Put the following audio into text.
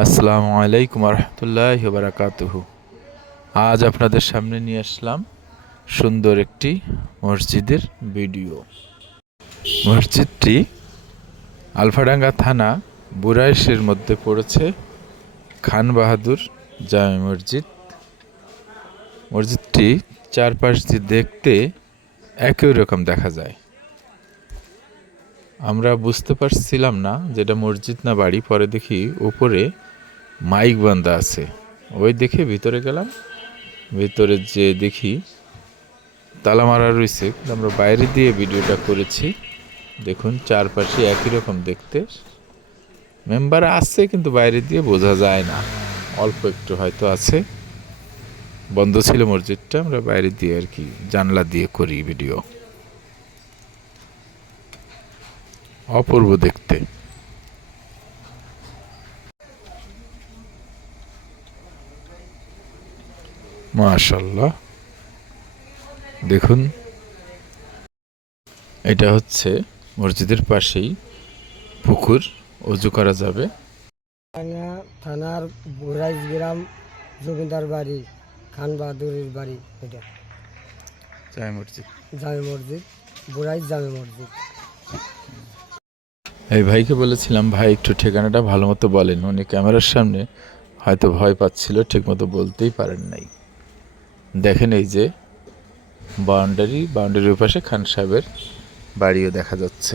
আসসালামু আলাইকুম রহমতুল্লাহি ওয়া বারাকাতুহু। আজ আপনাদের সামনে নিয়ে আসলাম সুন্দর একটি মসজিদের ভিডিও। মসজিদটি আলফাডাঙ্গা থানা বুরাইশের মধ্যে পড়েছে খান বাহাদুর জামে মসজিদ। মসজিদটি চারপাশ দিয়ে দেখতে একই রকম দেখা যায়। আমরা বুঝতে পারছিলাম না যেটা মসজিদ না বাড়ি, পরে দেখি উপরে মাইক বান্ধা আছে। ওই দেখে ভিতরে গেলাম, ভিতরে যে দেখি তালা মারা রয়েছে, কিন্তু আমরা বাইরে দিয়ে ভিডিওটা করেছি। দেখুন চারপাশে একই রকম দেখতে, মেম্বার আছে কিন্তু বাইরে দিয়ে বোঝা যায় না, অল্প একটু হয়তো আছে। বন্ধ ছিল মসজিদটা, আমরা বাইরে দিয়ে আর কি জানলা দিয়ে করি ভিডিও। অপূর্ব দেখতে। মাশাআল্লাহ, দেখুন এটা হচ্ছে মসজিদের পাশেই পুকুর, অজু করা যাবে। থানার বুরাইশ গ্রাম জমিদার বাড়ি, খান বাহাদুরের বাড়ি। এটা জামে মসজিদ, জামে মসজিদ, বুরাইশ জামে মসজিদ। এই ভাইকে বলেছিলাম, ভাই একটু ঠিকানাটা ভালো মতো বলেন। উনি ক্যামেরার সামনে হয়তো ভয় পাচ্ছিল, ঠিক মতো বলতেই পারেন নাই। দেখেন এই যে বাউন্ডারির পাশে খান সাহেবের বাড়িও দেখা যাচ্ছে।